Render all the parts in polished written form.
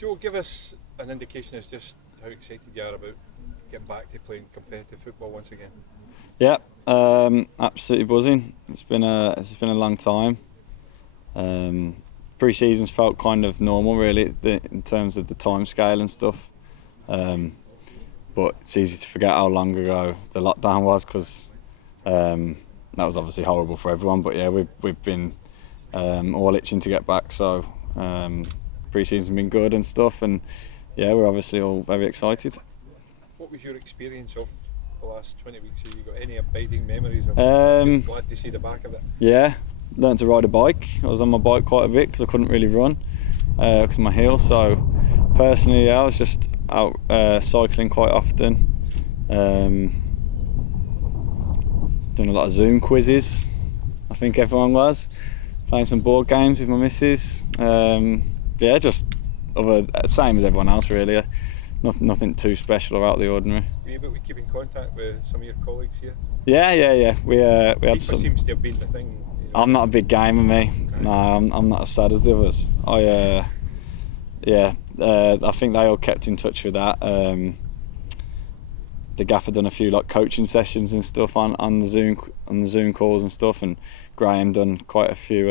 Joe, give us an indication as just how excited you are about getting back to playing competitive football once again. Yeah, absolutely buzzing. It's been a long time. Pre-season's felt kind of normal, really, in terms of the time scale and stuff. But it's easy to forget how long ago the lockdown was, because that was obviously horrible for everyone. But yeah, we've been all itching to get back. So pre-season's been good and stuff, and yeah, we're obviously all very excited. What was your experience of the last 20 weeks? Have you got any abiding memories of just glad to see the back of it? Yeah, learned to ride a bike. I was on my bike quite a bit because I couldn't really run because of my heel. So personally, yeah, I was just out cycling quite often. Doing a lot of Zoom quizzes. I think everyone was playing some board games with my missus. Yeah, just same as everyone else, really. Nothing too special or out of the ordinary. Were you able to keep in contact with some of your colleagues here? Yeah. We had some. Seems to have been the thing. You know. I'm not a big gamer, me. No, I'm not as sad as the others. I think they all kept in touch with that. The gaffer done a few like coaching sessions and stuff on the Zoom calls and stuff, and Graham done quite a few.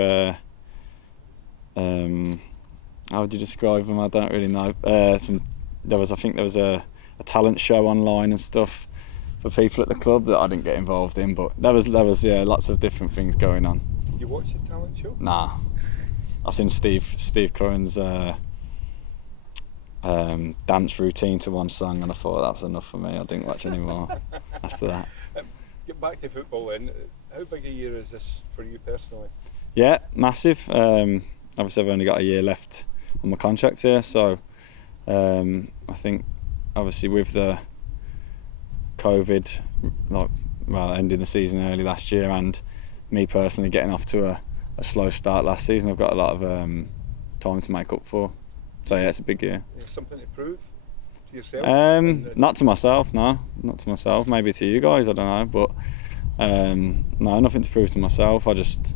How would you describe them? I don't really know. There was a talent show online and stuff for people at the club that I didn't get involved in, but there was lots of different things going on. Did you watch the talent show? Nah, I seen Steve Curran's dance routine to one song, and I thought that's enough for me. I didn't watch any more after that. Get back to football then. How big a year is this for you personally? Yeah, massive. Obviously I've only got a year left on my contract here, so I think obviously with the COVID, ending the season early last year, and me personally getting off to a slow start last season, I've got a lot of time to make up for. So yeah, it's a big year. Something to prove to yourself? Not to myself, no. Not to myself. Maybe to you guys, I don't know. But no, nothing to prove to myself. I just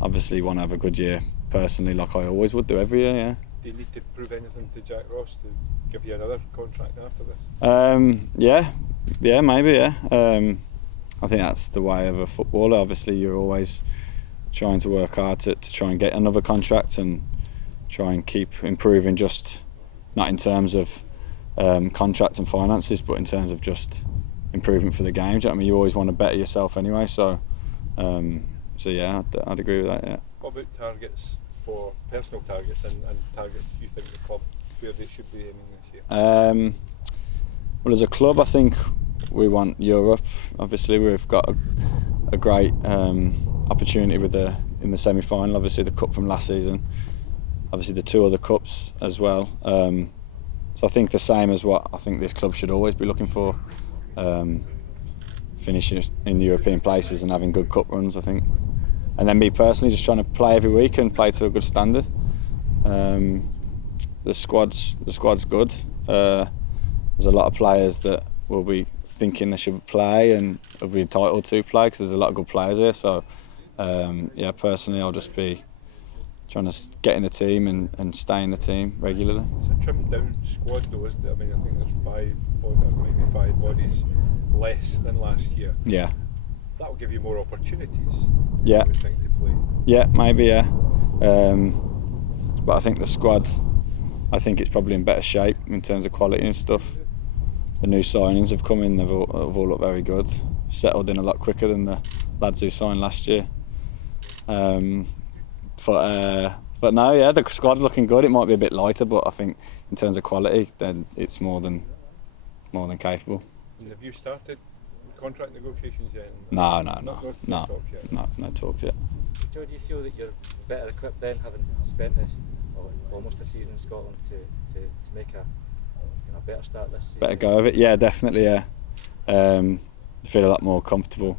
obviously want to have a good year personally, like I always would do every year. Yeah. Do you need to prove anything to Jack Ross to give you another contract after this? Yeah, maybe. Yeah. I think that's the way of a footballer. Obviously, you're always trying to work hard to try and get another contract and try and keep improving, just not in terms of contract and finances, but in terms of just improvement for the game. Do you know what I mean? You always want to better yourself anyway. So yeah, I'd agree with that. Yeah. What about targets, for personal targets and targets you think the club where they should be aiming this year? Well, as a club, I think we want Europe. Obviously, we've got a great opportunity in the semi-final. Obviously, the cup from last season. Obviously, the two other cups as well. So I think the same as what I think this club should always be looking for. Finishing in European places and having good cup runs, I think. And then me personally, just trying to play every week and play to a good standard. The squad's good. There's a lot of players that will be thinking they should play and will be entitled to play, because there's a lot of good players here. So yeah, personally, I'll just be trying to get in the team and stay in the team regularly. It's a trimmed down squad though, isn't it? I mean, I think there's five bodies less than last year. Yeah. That will give you more opportunities. Yeah. I would think, to play. Yeah, maybe, yeah. But I think the squad, I think it's probably in better shape in terms of quality and stuff. The new signings have come in, they've all looked very good. Settled in a lot quicker than the lads who signed last year. But no, yeah, the squad's looking good. It might be a bit lighter, but I think in terms of quality, then it's more than capable. And have you started contract negotiations yet? No talks yet. Joe, do you feel that you're better equipped then, having spent almost a season in Scotland, to make a better start this season? Better go of it? Yeah, definitely. Yeah, I feel a lot more comfortable.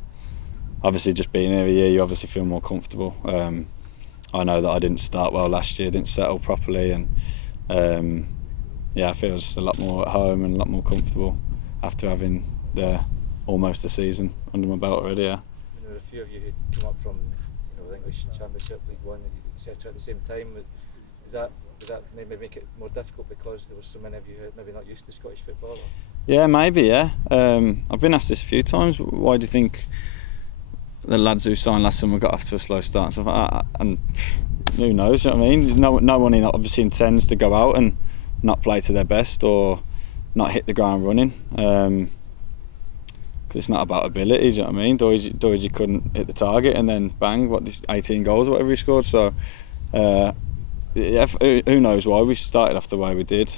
Obviously, just being here a year, you obviously feel more comfortable. I know that I didn't start well last year, didn't settle properly, and yeah, I feel just a lot more at home and a lot more comfortable after having almost a season under my belt already. Yeah. There were a few of you who came up from the English Championship, League One, etc. at the same time. Does that maybe make it more difficult because there was so many of you who are maybe not used to Scottish football? Or? Yeah, maybe. Yeah, I've been asked this a few times. Why do you think the lads who signed last summer got off to a slow start and stuff like that? And who knows? You know what I mean? No one obviously intends to go out and not play to their best or not hit the ground running. Because it's not about ability. Do you know what I mean? Doidge couldn't hit the target, and then bang, 18 goals or whatever he scored. So. Yeah, who knows why we started off the way we did,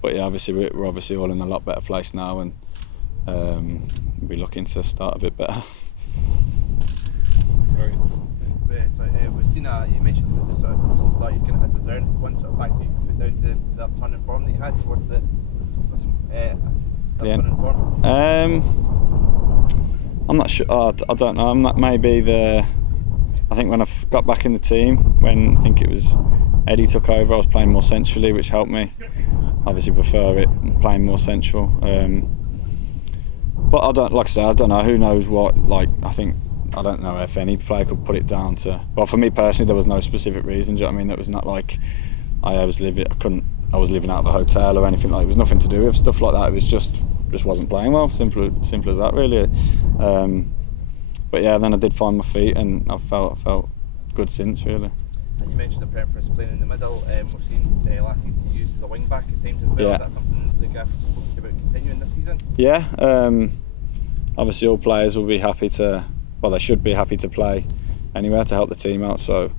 but yeah, obviously we're obviously all in a lot better place now, and we'll be looking to start a bit better. Right. We've seen you mentioned the sort of slow start you kind of had. Was there one sort of factor you could put down to the upturn in form that you had towards the upturn in form? I'm not sure. I don't know. Maybe I think when I got back in the team, when I think it was Eddie took over, I was playing more centrally, which helped me. Obviously prefer it playing more central. But I don't know. Who knows what? I don't know if any player could put it down to. Well, for me personally, there was no specific reason. Do you know what I mean? It was not like I was living out of a hotel or anything like. It was nothing to do with stuff like that. It was just wasn't playing well. Simple as that, really. But yeah, then I did find my feet, and I felt good since, really. And you mentioned the preference playing in the middle. We've seen last season you used as a wing back at times as well. Yeah. Is that something the Gaff spoke about continuing this season? Yeah. Obviously, all players will be happy to. Well, they should be happy to play anywhere to help the team out. So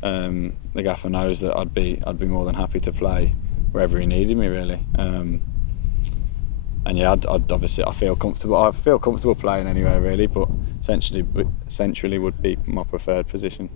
the Gaffer knows that I'd be more than happy to play wherever he needed me, really. And yeah, I'd obviously I feel comfortable playing anywhere, really, but centrally would be my preferred position.